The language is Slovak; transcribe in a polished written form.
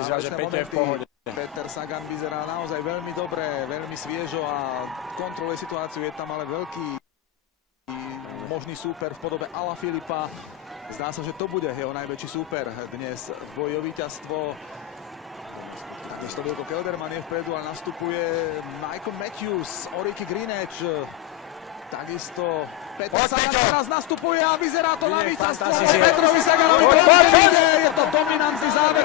vyzerá, že Peťa je v pohode. Peter Sagan vyzerá naozaj veľmi dobre, veľmi sviežo a kontroluje situáciu. Je tam ale veľký možný súper v podobe Alaphilippa. Zdá sa, že to bude jeho najväčší súper dnes v boji o víťazstvo. Takisto Wilco Kelderman je vpredu a nastupuje Michael Matthews, Ulrike Greenedge. Takisto Peter Sagan teraz nastupuje a vyzerá to na víťazstvo. Petrovi Saganovi to ide, je to dominantný záver.